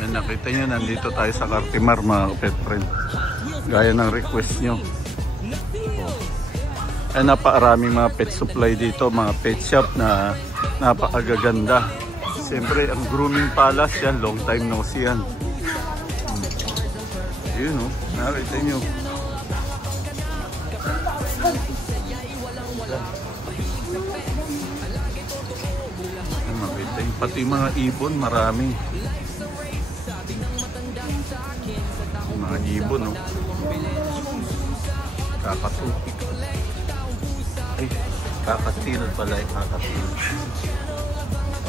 Yan, nakita nyo, nandito tayo sa Cartimar mga pet friend. Gaya ng request nyo. Ay, napakaraming mga pet supply dito, mga pet shop na napakagaganda. Siyempre, ang Grooming Palace yan, long time no see yan. Yun o, nakita nyo. Makita nyo, pati mga ibon, marami. Mga ibon o. Kakatupik. Ay, kakatil pala yung kakatil.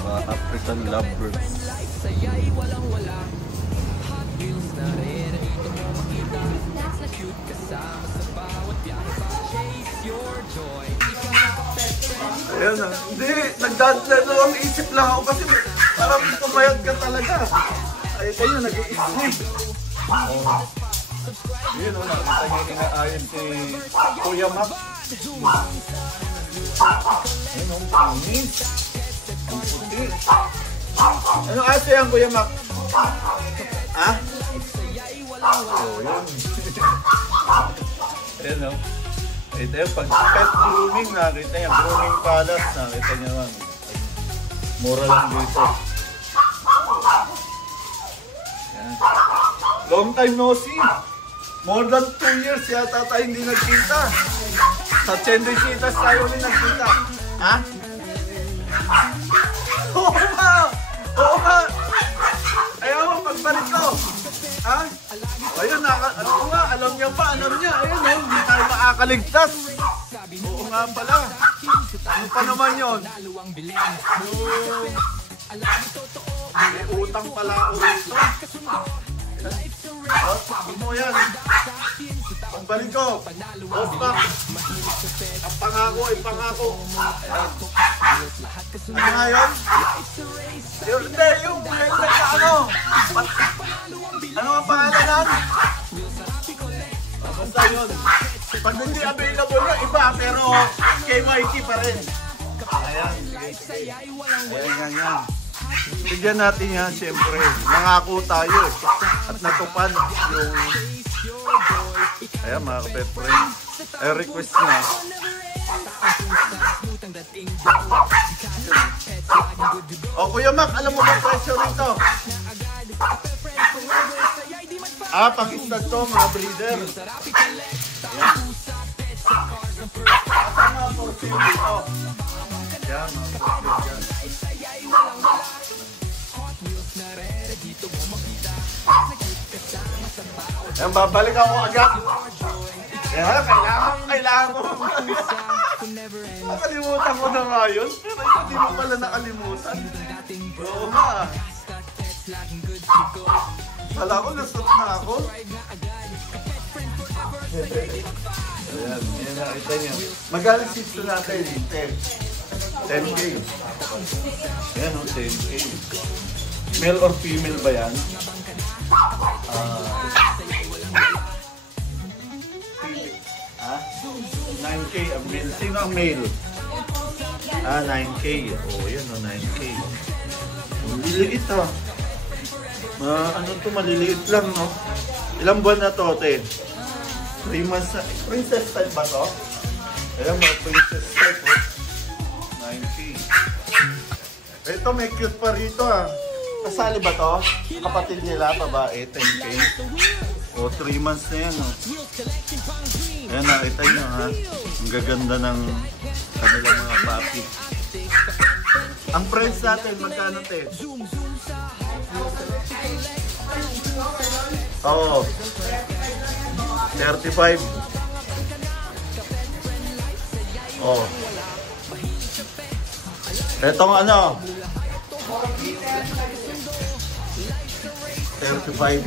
Mga African lovebirds. Ayan na. Hindi, nagdadalawang isip lang ako kasi parang pumayag ka talaga. Ay, kayo nag-i-isip. Yun o, nakita nyo rin na ayon si Kuya Mac. Yun o, panis. Ang puti. Anong aso yan, Kuya Mac? Ha? Oh, yun. Ayan o. Ito yung pag pet grooming, nakita nyo. Grooming Palace, nakita nyo lang. Mura lang dito. Ayan. Long time no see. More than 2 years yata tayo hindi nagkita. Sa Chendricitas tayo hindi nagkita. Ha? Oo nga! Oo nga! Ayaw mo, pagbalik ko. Ha? Ayun, ano nga, alam niya pa, ano niya. Ayun, hindi tayo makakaligtas. Oo nga pala. Ano pa naman yun? May utang pala ako rito. Oh, sabi mo yan. Pagbalik ko. Bostak. Ang pangako ay pangako. Ano nga yun? Hindi, yung ano? Ano ang pangalan? Basta yun. Pag hindi available yung iba, pero KYT pa rin. Ayan. Ayan, yan. Bigyan natin yan, siyempre. Nangako tayo at natupad yung... Ayan, mga pet friend. Ay, request niya. O, Kuya Mac, alam mo ba presyo rito? Pang-stud to, mga breeder. Ayan. Asa mga portion dito? Ayan, mga portion dyan. Ayan, babalik ako agad. Ayan, kailangan mo. Nakalimutan ko na nga yun. Pero hindi mo pala nakalimutan. Oo nga. Wala ko, nasot na ako. Ayan, ayan nakita niya. Magaling sisto natin, 10K. Ayan o, 10K. Male or female ba yan? 9K ang male. Sino ang male? 9K. Oh, yan o, 9K. Maliliit ha. Ano to, maliliit lang, no? Ilang buwan na to, te? 3 months na. Princess type ba to? Ayan, mga princess type, oh. 9K. Ito, may cute pa rito, ha. Kasali ba to? Kapatid nila, babae, 10K. O, 3 months na yan, oh. Ayan, nakita nyo, ha. Ang gaganda ng kanilang mga papi. Ang price natin, magkano, te? Oo. 35. Oh. Etong ano? 35.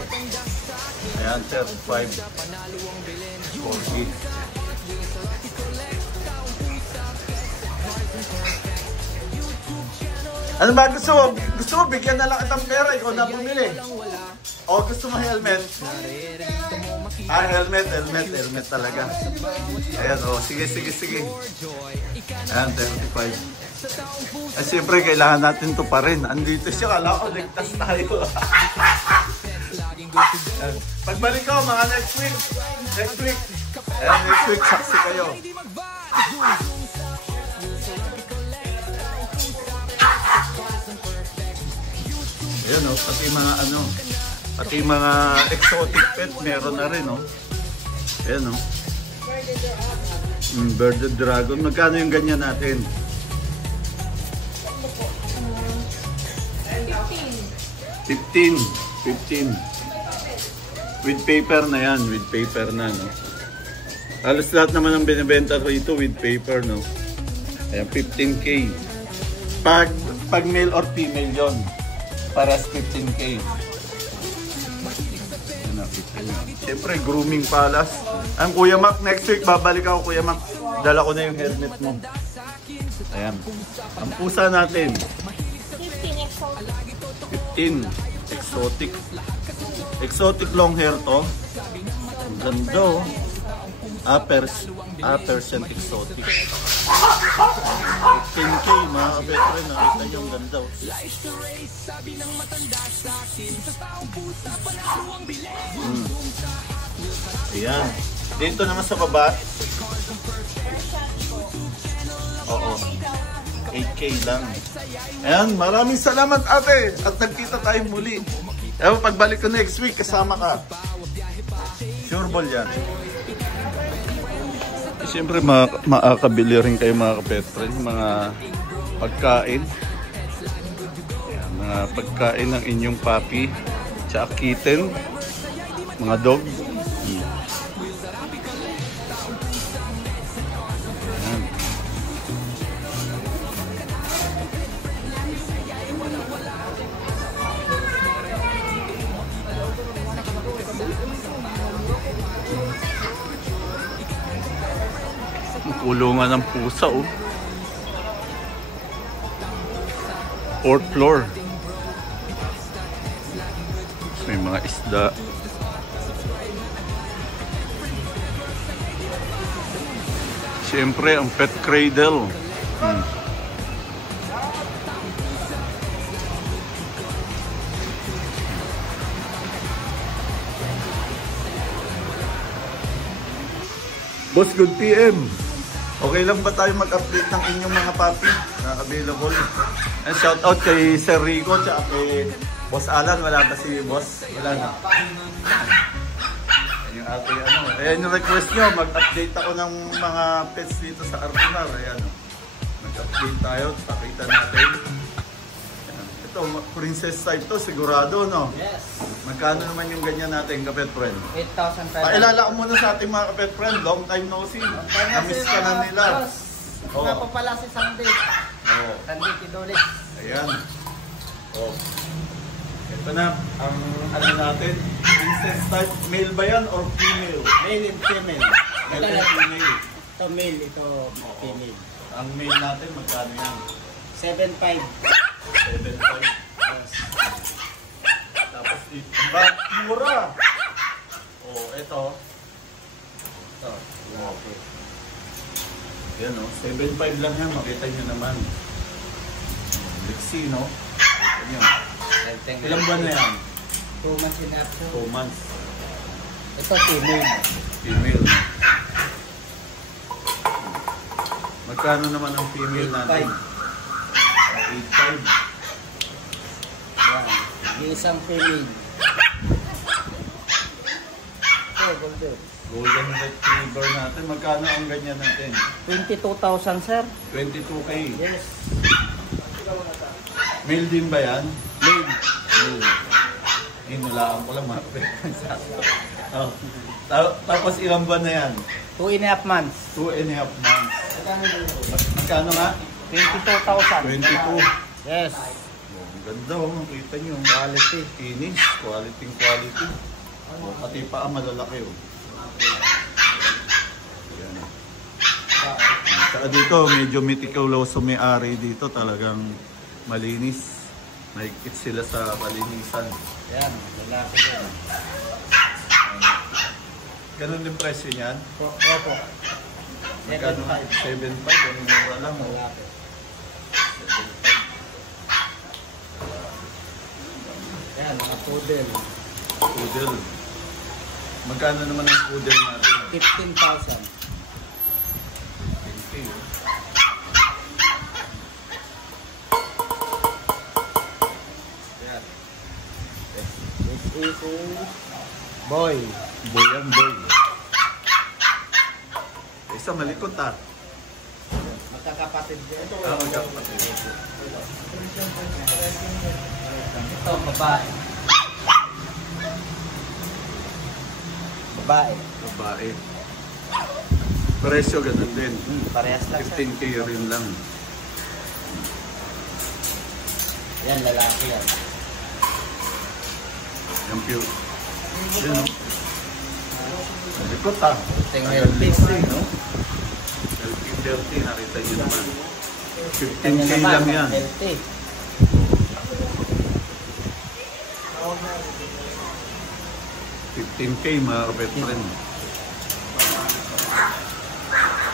Ayan, 35. 40. Ano ba gusto mo? Gusto mo bigyan na lang itang pera, ikaw na bumili. O gusto mo helmet? Helmet talaga. Ayan, o. Sige. Ayan, 35. At siyempre, kailangan natin to pa rin. Andito siya, kala ko, ligtas tayo. Pagbalik ko, mga next week. Next week. Ayan, next week, saksi kayo. Ayan, oh, pati mga ano, pati mga exotic pet, meron na rin, oh. Ayan, oh. Birded dragon. Magkano yung ganyan natin? 15. 15. With paper na yan. With paper na, no? Halos lahat naman ang binibenta rito with paper, no? Ayan, 15K. Pag male or female yon, paras 15K. Siyempre, grooming palace. Ang Kuya Mac, next week babalik ako, Kuya Mac. Dala ko na yung helmet mo. Ayan. Ang pusa natin. 15 exotic. Exotic long hair to. Ang ganda, oh. Persian exotic. 15K, mga kabetro. Nakita nyo ang ganda, oh. Ayan. Dito naman sa baba. Oo. 8K lang. Ayan, maraming salamat ate. At nagkita tayo muli. Ewan, pagbalik ko next week, kasama ka. Sure ball yan. Siyempre, makakabili rin kayo mga kapetren, mga pagkain. Ayan, mga pagkain ng inyong puppy, tsaka kitten, mga dog. Kulungan ng pusa, oh. 4th floor. May mga isda. Siyempre, ang pet cradle. Boss, good PM. Okay lang ba tayo mag-update ng inyong mga puppy na available? And shout out kay Sir Rico at kay Boss Alan. Wala ba si Boss? Wala na. Yung ate, ano. Ayan yung request nyo. Mag-update ako ng mga pets dito sa Arconar. Ayan. Mag-update tayo. Pakita natin. Ayan. Ito, princess type to. Sigurado, no? Yes. Magkano naman yung ganyan natin, kapet friend? 8,500. Pailala ko muna sa ating mga kapet friend. Long time no see. Namiss ka na nila. Nga pa pala si Sandy. Oh. Sandy Kidolis. Ayan. Oh. Ito na ang ano natin. Princess type. Male ba yan or female? Male and female. Male and female. Ito male, ito female. Ang male natin, magkano yan? 7,500. 7.5. Yes. Tapos ito. Mura. Oh, ito. Ito. Okay. Yan, oh. 7.5 lang yan. Makita nyo naman. Lexi, no? Ito nyo. Ilang buwan na yan? 2 months and a half. 2 months. Ito female. Female. Magkano naman ang female natin? 8.5. Yan. Isang female. Oh, golden. Golden Retriever natin. Magkano ang ganyan natin? 22,000, sir. 22K. Yes. Male din ba yan? Male. Male. Inulaan ko lang mga oh. Tapos ilang buwan na yan? 2 and a half months. 2.5 months. Magkano nga? 22,000. 22. Yes. Oh, ang ganda, oh. Makita nyo. Quality. Finish. Quality. Oh, pati pa malalaki, oh. Yan. Saka dito, medyo meticuloso may-ari dito. Talagang malinis. Mahigpit sila sa kalinisan. Yan. Lalaki yan. Ganun din presyo niyan? Opo. Magkano? 7.5. Ang mura lang, oh. Lalaki. Yan, mga poodle. Poodle. Magkano naman ang poodle natin? 15,000. Okay. Yan. This is a boy. Boy yan, boy. Isa malikot ah. Magkakapatid din. Magkakapatid. Ito, babae. Babae. Babae. Presyo ganun din. Parehas lang. 15K rin lang. Yan, lalaki yan. Yung pure. Yan o. Malikot ah. Healthy. No? Healthy, nakita nyo naman. 15K Kanya lang naman, yan. healthy. 15K mga kapit friend.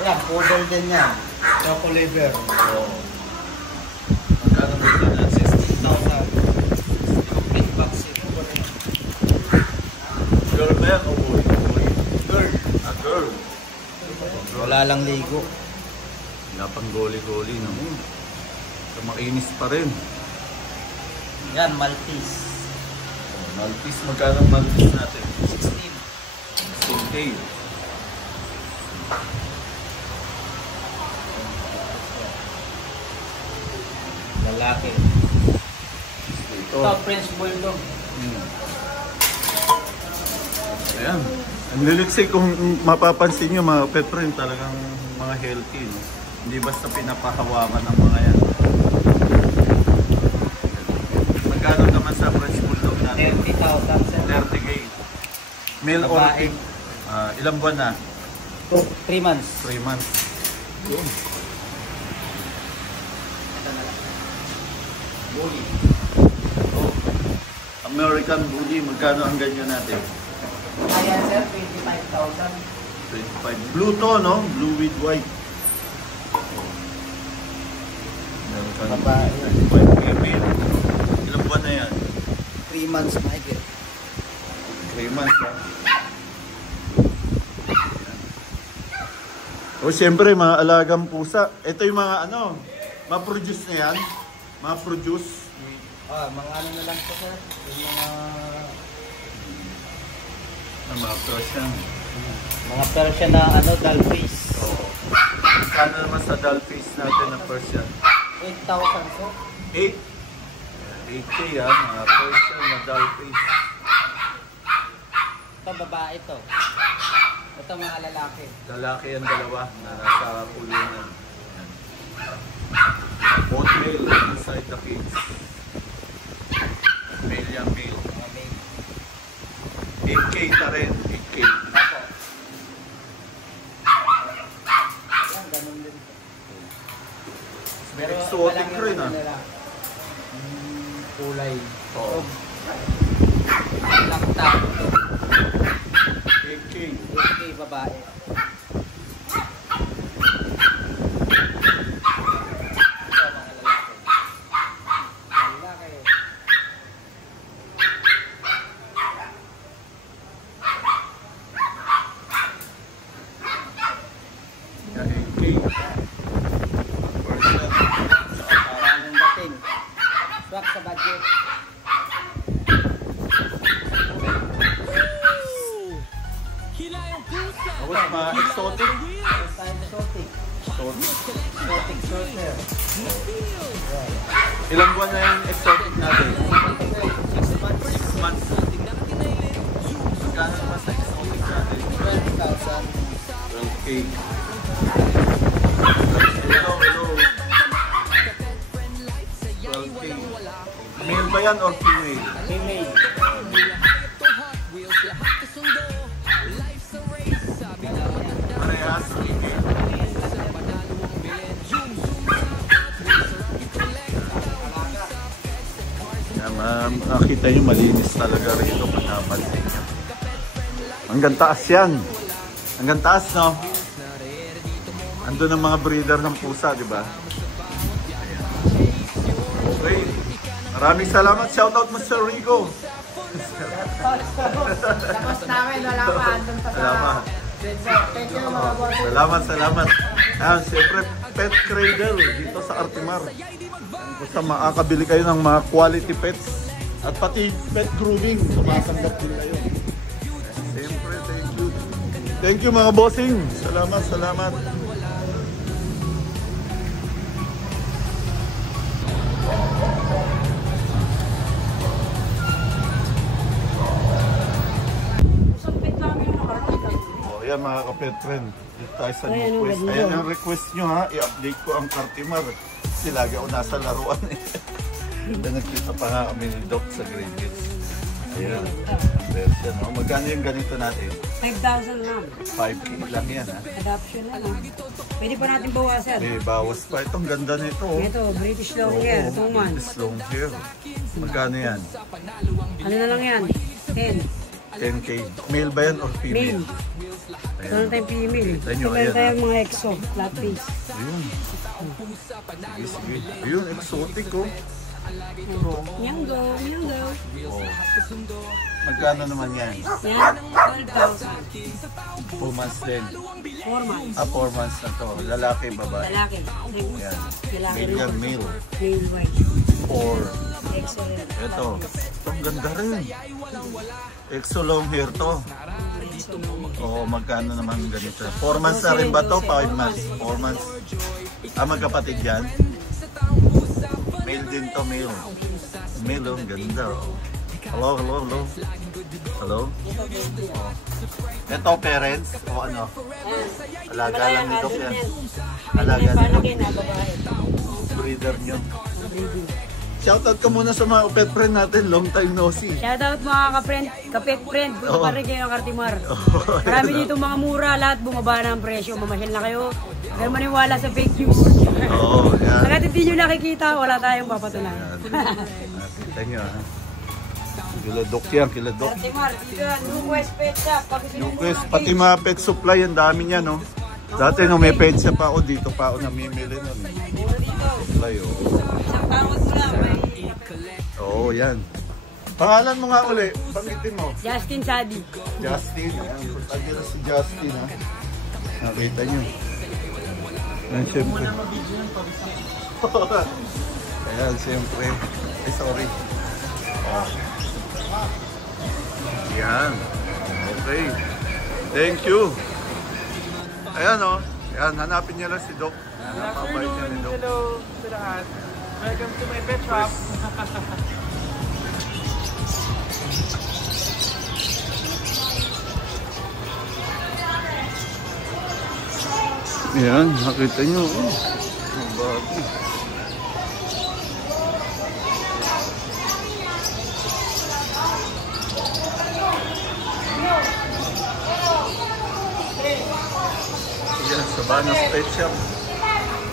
Yan, poodle din yan. Choco liver. Oo. Magkano mo din yan? 16,000. Big vaccine. Girl ba yan o boy? Boy. Girl. Ah, girl. Wala lang ligo. Wala pang goli-goli no? So makinis pa rin. Yan, Maltese. Maltese, magkano ang Maltese natin? 16. 16K. Lalaki. Ito. Ito, French Bulldog. Ayan. Ang liliksay kung mapapansin nyo mga pet friend, talagang mga healthy. No? Hindi basta pinapahawakan ng mga yan. Magkano naman sa French Bulldog natin? 30,000 sir. 30K. Male or Babae. female? Ilang buwan na? 3 months. 3 months. Yun. Bully. Oh. American Bully, magkano ang ganyan natin? Ayan sir, 25,000. 25. Blue to, no? Blue with white. American Babae. 25 female. Ilang buwan na yan? 3 months mahigit. 3 months, ha? O, siyempre, mga alagang pusa. Ito yung mga ano, ma-produce na yan. Ma-produce. Mga ano na lang po sir. Yung Mga Persian. mga Persian na ano, doll face. Oo. Magkano naman sa doll face natin na Persian? 8,000 sir. 8. 8K, ha? Mga Persian na doll face. Ito, babae to. Ito, mga lalaki. Lalaki ang dalawa na nasa kulungan. Both male inside the cage. Male yan, male. Mga male. 8K na rin, 8K. Ako. Yan, ganun din. Very exotic walang rin, ano ah. nila. Kulay. Oo. Lakta. 8K. Okay, babae. Ito, mga lalaki. Lalaki. Yeah, 8K. Persian. Parang dating. Swak sa budget. Tapos mga exotic. Basta exotic. Exotic short hair. Ilang buwan na yung exotic natin? 6 months. 6 months. Magkano naman sa exotic natin? 20,000. 12K. Hello, hello. 12K. Male ba yan or female? Female. Parehas, female. Nakita nyo malinis talaga rito pag napansin nyo. Hanggang taas yan. Hanggang taas, no? Andun ang mga breeder ng pusa, di ba? Ayan. Okay. Maraming salamat. Shoutout mo Sir Rico. Tapos namin, wala pa. Andun pa sa... Salamat. Thank you mga boss. Salamat. Ayan, siyempre, Pet Cradle dito sa Artimar. Basta makakabili kayo ng mga quality pets. At pati pet grooming, sumasanggap din kayo. Siyempre, thank you. Thank you mga bossing. Salamat. Ayan mga ka-pet friend, dito tayo sa request. Ayan ang request nyo ha, i-update ko ang Cartimar. Kasi lagi ako nasa laruan eh. Nagkita pa nga kami ni Doc sa Green Hills. Ayan, ang version. No? Magkano yung ganito natin? 5,000 lang. 5K lang yan ha. Adoption lang. Pwede pa natin bawasan. Bawas pa. Itong ganda nito. Ito, British long hair, 2 months. British long hair. Magkano yan? Ano na lang yan? 10. 10K. Male ba yan or female? Male. Meron tayong female. Meron tayong mga exo, flat face. Ayun. Sige. Ayun, exotic oh. Nyanggo. Oh. Magkano naman yan? Yan, 12,000. 2 months din. 4 months. 4 months na to. Lalaki, babae. Lalaki. Yan. Lalaki Male yan, male. Male white. 4. Exo rin. Ito. Ang ganda rin. Exo long hair to. Oo, magkano naman ganito? 4 months na rin ba to? 5 months? 4 months. Magkapatid yan? Male din to, male. Male, ang ganda. Hello? Hello? Ito, parents? O ano? Alaga lang nito yan. Alaga nito. Breeder nyo. Shoutout ka muna sa mga pet friend natin, long time no see. Shoutout mga ka-pet friend, punta pa rin kayo ng Cartimar. Marami dito mga mura, lahat bumaba na ang presyo, mamasyal na kayo. Pero maniwala sa fake news. Oo, yan. Hanggat hindi nyo nakikita, wala tayong papatunayan. Nakita nyo ha. Kiladok yan, kiladok. Cartimar, dito yan, Newquest Pet Shop. Newquest, pati mga pet supply, ang dami niya no. Dati nung may pet shop ako, dito pa ako namimili nun. Mura dito. Supply oh. Isang tawad mo lang, may... Oo, yan. Pangalan mo nga uli, banggitin mo. Justin Sadi. Justin, ayan. Punta na si Justin ha. Nakita nyo. Ayan, siyempre. Ayan, siyempre. Ay, sorry. Oh. Yan. Okay. Thank you. Ayan o. Ayan, hanapin niya lang si Doc. Napabait niya ni Doc. Hello to lahat. Welcome to my pet shop. Ayan, nakita nyo. Ang bago. Ayan, sa Banas Pet Shop.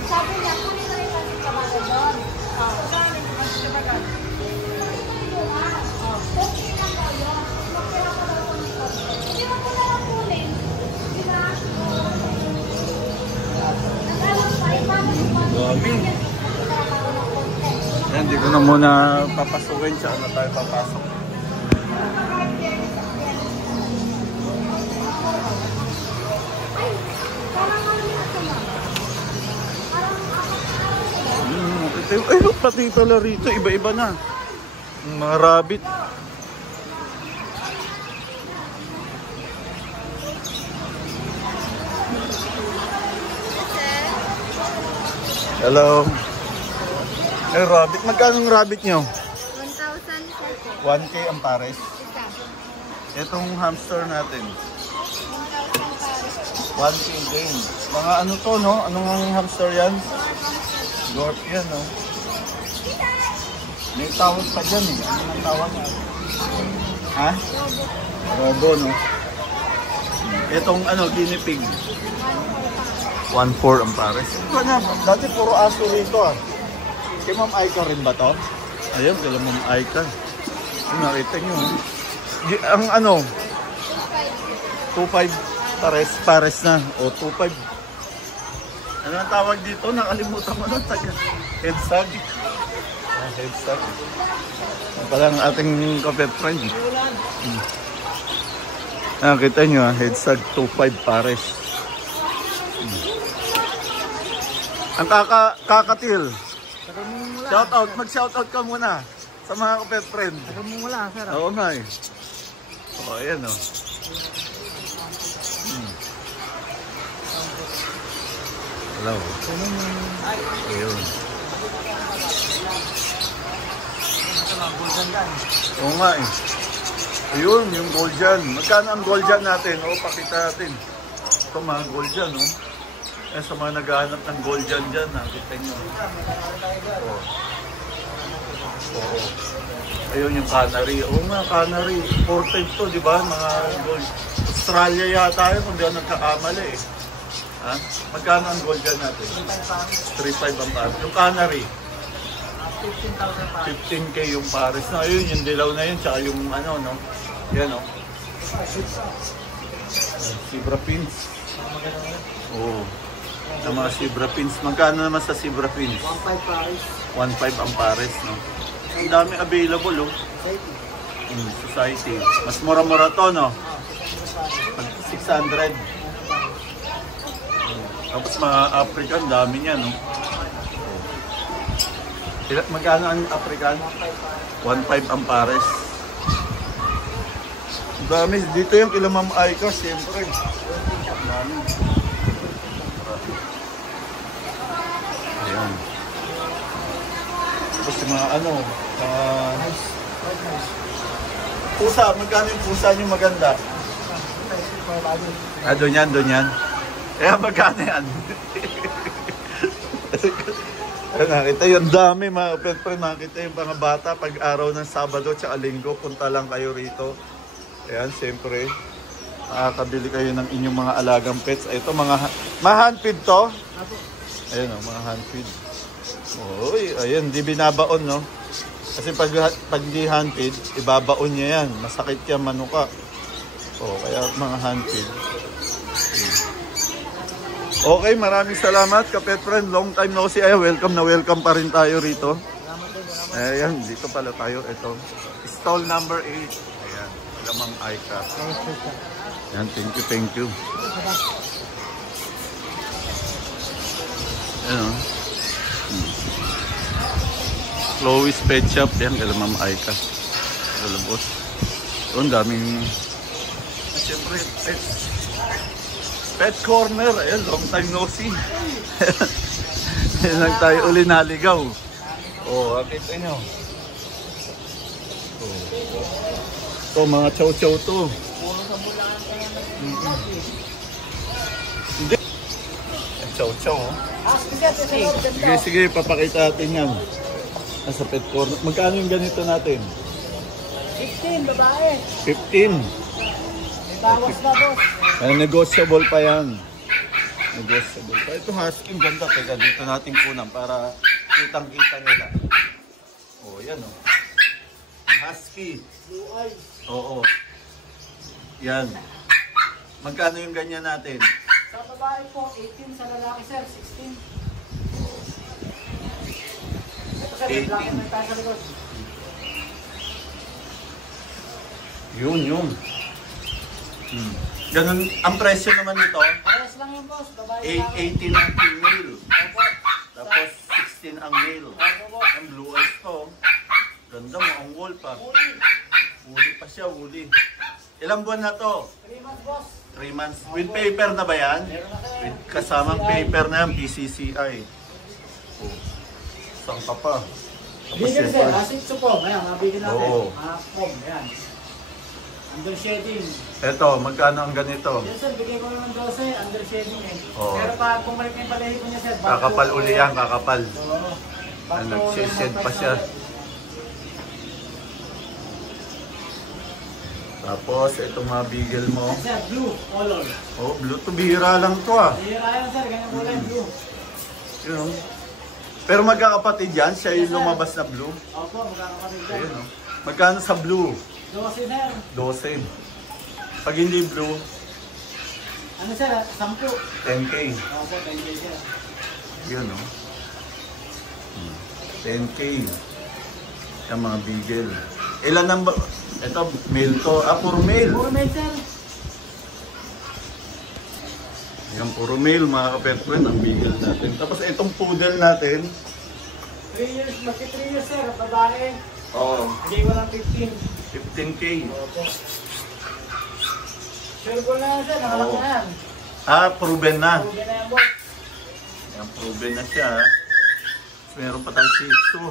Sabi niya, kunin na rin natin kamala doon. Ayan, di ko na muna papasukin siya. Ano tayo papasok? Ay, pati pala rito. Iba-iba na. Mga rabbit. Hello. Eh, rabbit. Magkano ang rabbit nyo? 1,000 1K ang pares. Itong hamster natin. 1K din. Mga ano to, no? Anong hamster yan? Dwarf yan, no? May tawag pa dyan, eh. Ano ang tawag? Ha? Robo, no? Itong ano, guinea pig. 1,400 ang pares. Ito na, dati puro aso rito, ah. Kay Ma'am Aika rin ba to? Ayun, kay Ma'am Aika. Nakita nyo. Ang ano? 2,500 pares na. O 2,500. Ano ang tawag dito? Nakalimutan mo na. Headsag. Headstock. Pala ang ating kapet friend. Kita nyo headstock 2.5 pares. Ang kakatil. Shoutout, mag-shoutout ka muna sa mga kapet friend. Wala, sir. Oo nga eh. Ayan o. Hello. Ayun. Oo nga eh. Ayun, yung gold dyan. Magkano ang gold dyan natin? O, pakita natin. Ito mga gold dyan, o. Eh, sa mga naghahanap ng gold dyan, nakita nyo. Oo. Ayun yung canary. Oo nga, canary. Portage to, di ba? Mga gold. Australia yata yun, kung di ako nagkakamali eh. Ha? Magkano ang gold dyan natin? 3.5 ang pares. Yung canary? 15K yung pares na. Ayun, yung dilaw na yun. Tsaka yung ano, no? Yan, no? Zebra pins. Oo. Ang mga zebra pins. Magkano naman sa zebra pins? 1.5 pares. 1.5 ang pares, no? Ang dami available, oh. Society. Mas mura-mura to, no? 600. Tapos mga African, dami niya, no? Magkano ang African? 1.5 ang pares. Dami. Dito yung kila Ma'am Aika, siyempre. Dami. Ayan. Tapos yung mga ano, pusa. Magkano yung pusa niyo maganda? Doon yan, doon yan. Magkano yan? Nakita yung dami mga kapatid, nakita yung mga bata pag araw ng Sabado at Linggo, punta lang kayo rito. Ayan, siyempre, makakabili kayo ng inyong mga alagang pets. Ito, mga handfeed to. Ayan o, mga handfeed. Uy, ayan, di binabaon, no? Kasi pag di handfeed, ibabaon niya yan. Masakit yan, manuka. Kaya mga handfeed. Okay, maraming salamat, kapet friend. Long time no see. Welcome na welcome pa rin tayo rito. Ayan, dito pala tayo. Ito, stall number 8. Ayan, lamang Aika. Ayan, thank you. Ayan, Chloe's Pet Shop. Ayan, lamang Aika. Galabos. Ito, ang daming... Siyempre, Pet Corner. Ayan, long time no see. Ayan lang tayo uli naligaw. Kita nyo. Ito, mga chow-chow to. Hindi. Chow-chow. Sige, papakita natin yan. Nasa Pet Corner. Magkano yung ganito natin? 15, babae. 15. Bawas na, boss. Negotiable pa yan. Negotiable pa. Ito husky, ganda. Teka, dito natin kunan para kitang-kita nila. Yan o. Husky. Blue eyes. Oo. Yan. Magkano yung ganyan natin? Sa babae po, 18. Sa lalaki, sir, 16. Ito, sir, may black and white tayo sa likod. Yun. Ganun, ang presyo naman nito, Pares lang yung boss, babae 18 ang female. Opo. Tapos 16 ang male. Opo. Ang blue eyes to. Ganda mo, ang wool pa. Woolly pa siya, woolly. Ilang buwan na to? 3 months, boss. 3 months. With paper na ba yan? With kasamang paper na yan, PCCI. Saan ka pa? Bigyan, sir, asik supong. Ayan, mabigyan natin. Oo. Pom, ayan. Under shading. Eto, magkano ang ganito? Yes, sir, bigay ko naman 12, under shading eh. Oo. Pero pag bumalik na yung palahi ko niya, sir, Kakapal uli yan, kakapal. Oo. Nagsished pa siya. Tapos, itong mga beagle mo. Sir, blue color. Blue to. Bihira lang to ah. Bihira yan, sir, ganyan kulay blue. Yun. Pero magkakapatid yan, siya yung lumabas na blue. Opo, magkakapatid yan. Ayun, magkano sa blue? 12, sir. 12. Pag hindi blue, Ano, sir, 10. 10K. Opo, 10K, sir. Yun, 10K. Yung mga beagle. Ilan ang ito, male to. Puro male. Puro male, sir. Yung puro male, mga ka-pet friend, ang beagle natin. Tapos itong poodle natin. 3 years, maki 3 years, sir. Babae. Oo. Bigay ko lang 15. 15K. Sure ko na, sir. Nakalaki na yan. Proven na. Proven na yan, boss. Yan, proven na siya. Meron pa tayong Shih Tzu.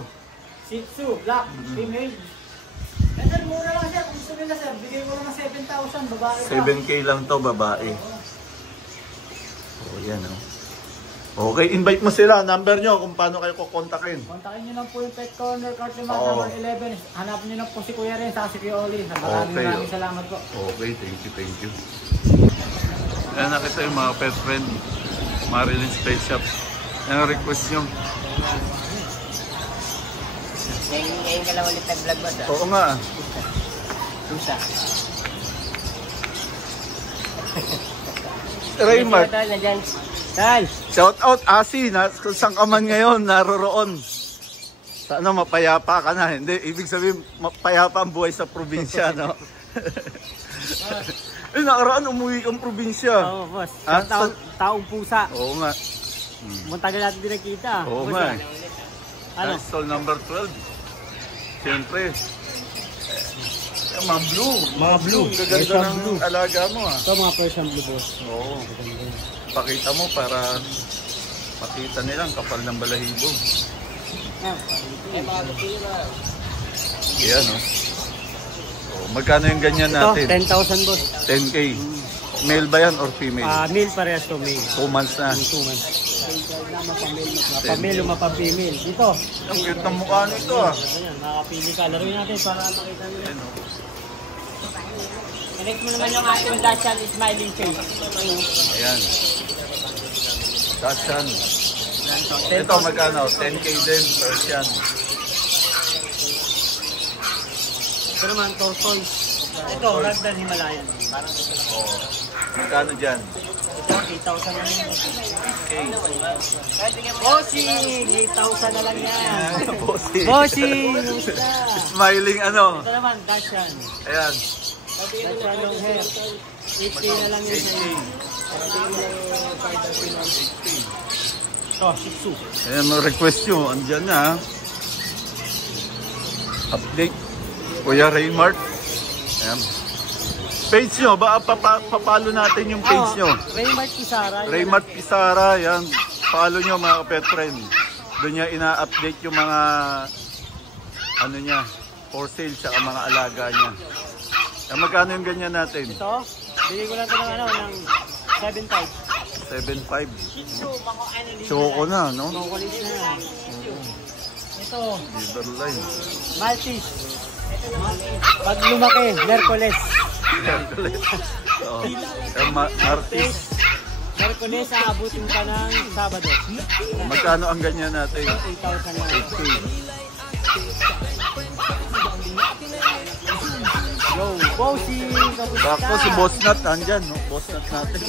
Shih Tzu, black, female. Eh, sir, mura lang, sir. Kung gusto nila, sir, bigay ko lang ng 7,000, babae pa. 7K lang to, babae. Yan, Okay, invite mo sila. Number nyo kung paano kayo kukontakin. Kontakin nyo lang po yung Pet Corner, Cartlimat, number 11. Hanapin nyo lang po si Kuya Ren, saka si Kuya Oli. Maraming salamat po. Okay, thank you. Ayan, nakita yung mga pet friend. Marilyn's Pet Shop. Yung request nyo. Ngayon ka lang ulit nag-vlog ba, sir? Oo nga. Tusa. Raymart. Tal! Shout out, Asi. Kung saan ka man ngayon, naroroon. Sana mapayapa ka na. Hindi, ibig sabihin, mapayapa ang buhay sa probinsya, no? Nakaraan, umuwi kang probinsya. Oo, boss. Taong pusa. Oo nga. Matagal natin din nakita. Oo nga. Ano? Stall number 12. Siyempre. Mga blue. Mga blue. Ang gaganda ng alaga mo, Ito mga Persian blue, boss. Oo. Pakita mo para makita nila ang kapal ng balahibo. Yan, magkano yung ganyan natin? Ito, 10,000, boss. 10K. Male ba yan or female? Male parehas to male. 2 months na. 2 months. Mapamale o mapapemale. Dito. Ang cute ng mukha nito, Ayan, makakapili ka. Laruin natin para makita nila. Connect mo naman yung ating Dachshund smiling face. Ayan. Dachshund. Ito magkano? 10K din. Persian. Ito naman, tortoise. Ito, Ragdoll Himalayan. Parang ito. Magkano dyan? Ito, 8,000 na lang. Bossing! 8,000 na lang yan. Bossing. Bossing! Smiling ano? Ito naman, Dachshund. Ayan. Dachshund long hair. 8K na lang yun. 8K. Ito, Shih Tzu. Ayan, request nyo. Andyan na. Update. Kuya Raymart. Ayan. Page nyo. Papalo natin yung page nyo. Raymart Pisara. Raymart Pisara. Yan. Follow nyo mga pet friend. Doon niya ina-update yung mga ano niya. For sale sa mga alaga niya. Ayan, magkano yung ganyan natin? Ito, bigay ko lang ito ng ng 7,500. 7.5. Choco na, no? Chocolate na yan. Ito, Liverline. Maltese. Pag lumaki, Mercoles. Martis. Mercoles, aabutin ka ng Sabado. Magkano ang ganyan natin? 8,000 lang. 8K. Yo, Bossy! Bakto si Boss Nut, andyan, no? Boss Nut natin.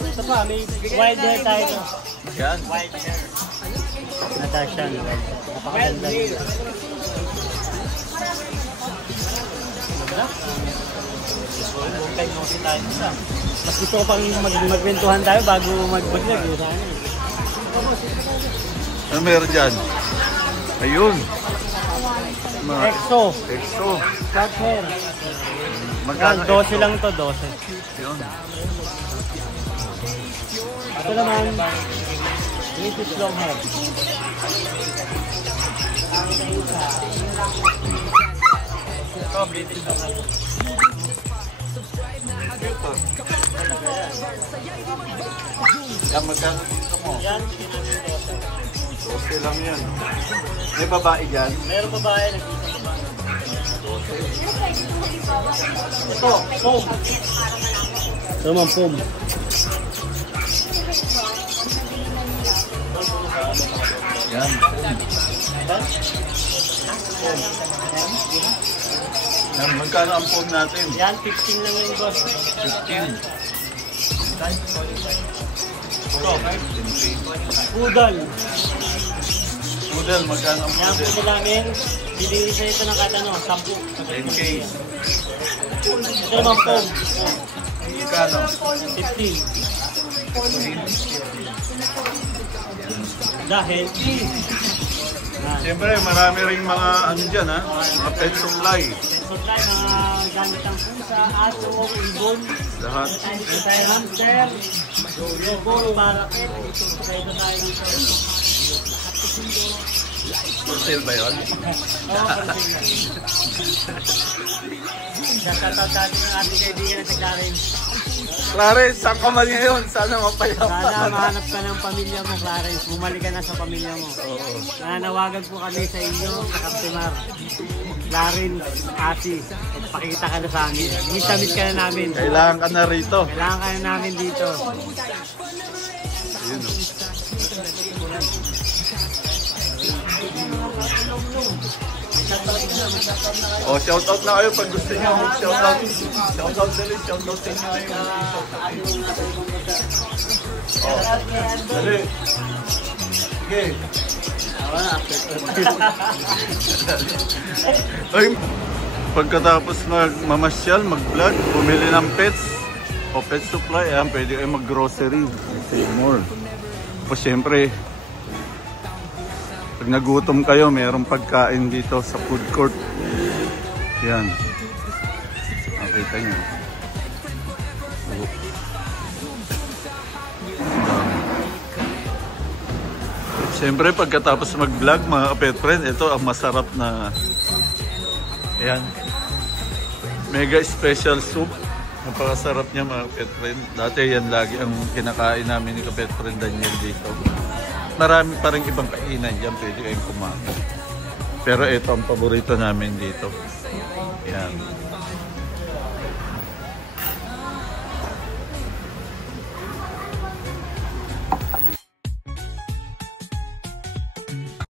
Ito pa, may wild hair tayo. Yan. Wild hair. Natasha, napakaganda. Mas gusto ko pang magkwentuhan tayo bago mag-vlog. Ano meron dyan? Ayun. Exo. Exo. Short hair. Magkano? 12 lang to, 12. Yun. Ito naman, British long hair. Ito, British long hair. Ito. Yan, magkano dito mo? Yan, sige namin 12. Okay lang yan. May babae dyan? Meron babae, nagkita babae. Ito, foam. Ito naman foam. Yan. Yan, magkano ang phone natin? Yan, 15 lang yung boss. 15. Poodle. Poodle, magkano ang Yan po poodle? namin, bibili sa ito ng kada 10. 10K. Ito naman po, Magkano? 15. Dahil, Siyempre, marami ring mga ano dyan ha, mga pet supply. supply mga gamit ng pusa, aso, ibon, Lahat. tayo hamster, lobo, barakit, kaya ito tayo dito. For sale ba yun? Oo, shoutout natin ng ating kaibigan na Clarence. Clarence, saan ka man ngayon? Sana mapayapa. Sana mahanap ka ng pamilya mo, Clarence. Bumalik ka na sa pamilya mo. Nananawagan po kami sa inyo, sa Kaptimar. Clarence, Asi, pakita ka na sa amin. Miss ka na namin. Kailangan ka na rito. Kailangan ka na namin dito. Yun o. Oh, shoutout na kayo pag gusto niyo. Shoutout. Shoutout dali. Shoutout sa inyo kayo. Oh, dali. Sige. Ay, pagkatapos mamasyal, mag-vlog, bumili ng pets o pet supply, ayan, pwede kayo mag-grocery. Save more. O syempre, pag nagutom kayo, mayroong pagkain dito sa food court. Yan. Nakita nyo. Siyempre, pagkatapos mag-vlog, mga pet friend, ito ang masarap na yan. Mega special soup. Napakasarap niya, mga pet friend. Dati yan lagi ang kinakain namin ni pet friend Daniel dito. Marami pa rin ibang kainan dyan, pwede kayong kumain. Pero ito ang paborito namin dito. Yan.